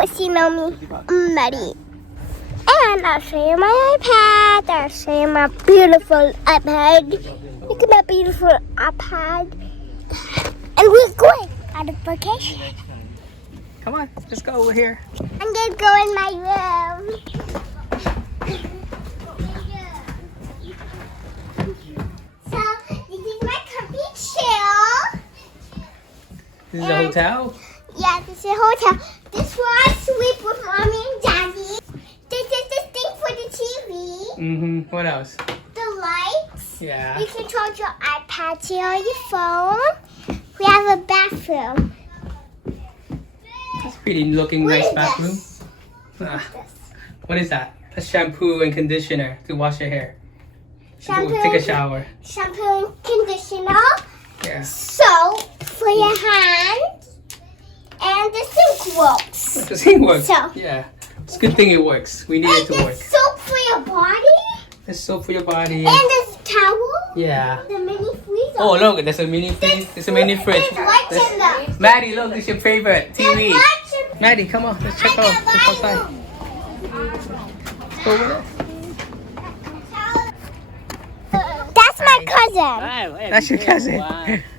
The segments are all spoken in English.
what's email me? Maddy. And I'll show you my iPad. I'll show you my beautiful iPad. Look at my beautiful iPad. And we're going on a vacation. Come on, let's go over here. I'm gonna go in my room. So, this is my comfy chair. This is a hotel? Yeah, this is a hotel. This is where I sleep with mommy and daddy. This is the thing for the TV. Mm-hmm. What else? The lights. Yeah. You can charge your iPad here or your phone. We have a bathroom. That's pretty looking What nice is bathroom. this? What is that? A shampoo and conditioner to wash your hair. Shampoo, Take a shower. Shampoo and conditioner. Yeah. Soap for your hands. And the sink works. The sink works. So. Yeah. It's a good thing it works. We need it to And work. there's soap for your body. There's soap for your body. And there's towel. Yeah. The mini freezer. Oh, look, there's a mini fridge. There's a mini fridge. There's lights in there. Maddie, look, this is your favorite TV. There's lights in Maddie, come on, let's check out. Let's go outside. Let's go over there. That's my cousin. That's your cousin.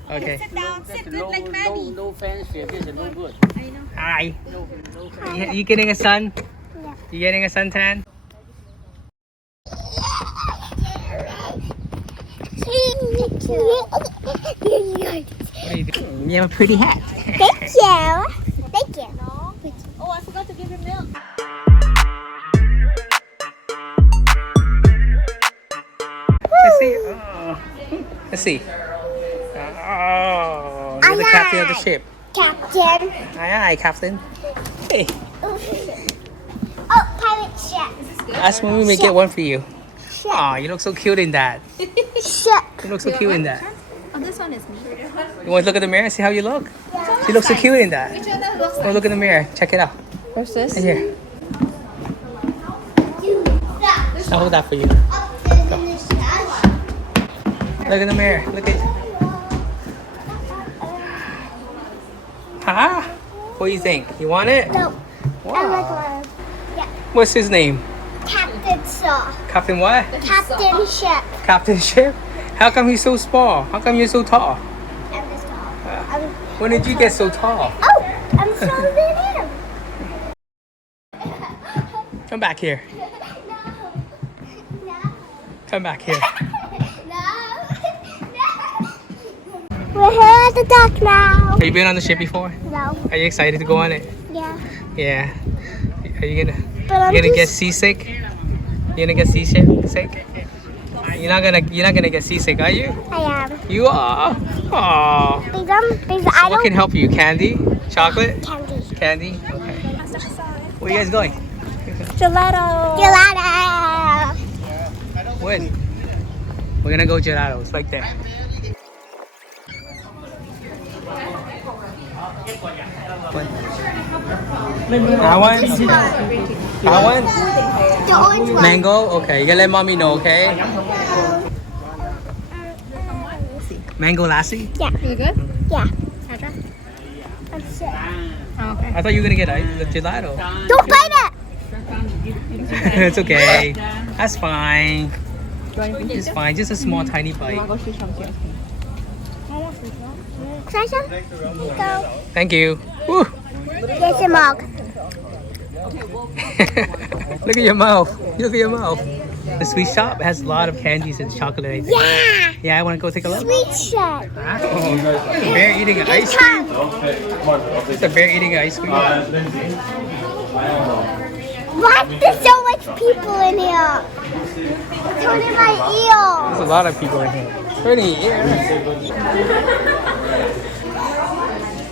Okay. Sit down, sit good like Maddy. No friendship, this is no good. Hi. You getting a sun? Yeah. You getting a suntan? What are you doing? You have a pretty hat. Thank you. Thank you. Oh, I forgot to give you milk. Let's see. Oh. Let's see. Oh, you're the captain of the ship. Captain. Aye, aye, captain. Hey, Oh, pirate ship. ask when we may get one for you. Aw, you look so cute in that. Ship. You look so cute in that. Oh, this one is me. You want to look at the mirror and see how you look? You look so cute in that. Which one looks Go look in the mirror. Check it out. What's this? Right here. I'll hold that for you. Look in the mirror. Look at. Huh? What do you think? You want it? No. I like Wow. one. Yeah. What's his name? Captain Saw. Captain what? Captain Ship. Captain Ship? How come he's so small? How come you're so tall? I'm just tall. When did you get so tall? Oh, I'm stronger than him. Come back here. No. Come back here. We're here at the dock now. Have you been on the ship before? No. Are you excited to go on it? Yeah. Yeah. Are you gonna But I'm get just, seasick? You gonna get seasick? You're not gonna get seasick, are you? I am. You are. Aww. Because I What can don't help you? Candy? Chocolate? candy. Candy? Okay. Where are you guys going? Gelato. Gelato. When? We're gonna go gelato. It's right there. That one? That one? The orange one. Mango? Okay, you gotta let mommy know, okay? Mango lassi? Yeah. You good? Yeah. Tatra? I'm sick. Oh, okay. I thought you were gonna get the gelato. Don't bite it. It's okay. That's fine. It's fine. Just a small, tiny bite. Try some? Go. Thank you. Woo. There's a mug. Look at your mouth. Look at your mouth. The sweet shop has a lot of candies and chocolate. I think. Yeah. Yeah, I want to go take a look. Sweet shot. Oh, the bear eating an ice cream. It's a bear eating ice cream. What? There's so much people in here. It's hurting my There's ears. a lot of people in here. Hurting your ear.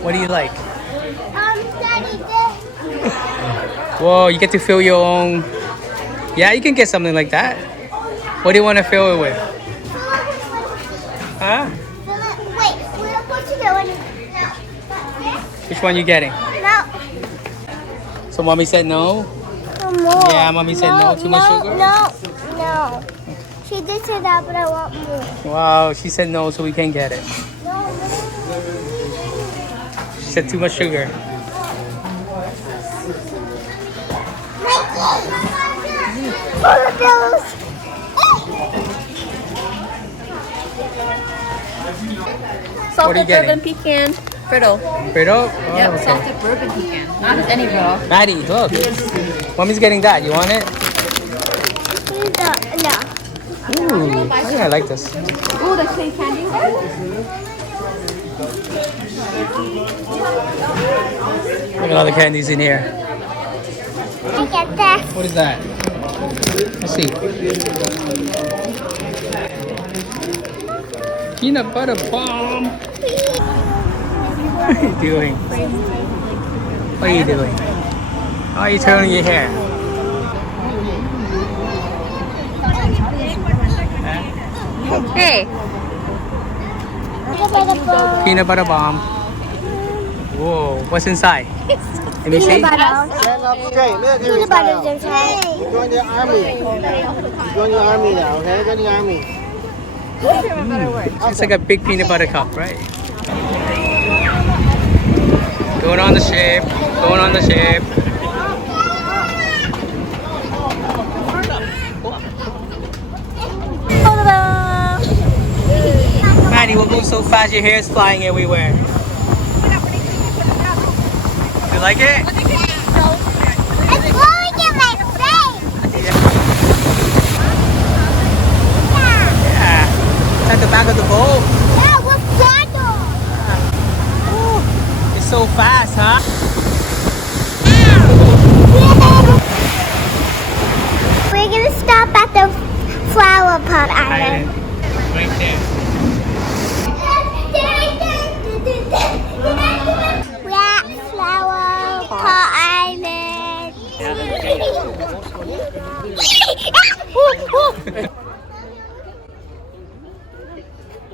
What do you like? Daddy, this. Whoa, you get to fill your own. Yeah, you can get something like that. What do you want to fill it with? Huh? Wait, we're supposed to go in. No. Which one you getting? No. So mommy said no? No more. Yeah, mommy said no, too much sugar? No. She did say that, but I want more. Wow, she said no, so we can't get it. No. She said too much sugar. full of bills. Salted getting? bourbon pecan brittle. Brittle? Oh, Yep, okay. salted bourbon pecan. Not just any brittle. Maddie, look. Mommy's getting that. You want it? No. Ooh, I think I like this. Ooh, there's clean candy there. Look at all the candies in here. I get that. What is that? Let's see. Peanut butter bomb. What are you doing? What are you doing? Why are you twirling your hair? Hey. Peanut butter bomb. Whoa, what's inside? Let me see. Peanut butter. Stand up straight. Look, here we Peanut butter's go. inside. You join the army. You join the army now, okay? Join the army. It's like a big peanut butter cup, right? Going on the ship. Going on the ship. Maddie, what moves so fast? Your hair is flying everywhere. You like it? It's blowing in my face. Yeah. It's at the back of the boat. Yeah, we're flying. It's so fast, huh? We're gonna stop at the flower pot island. Right there. We're at flower pot island.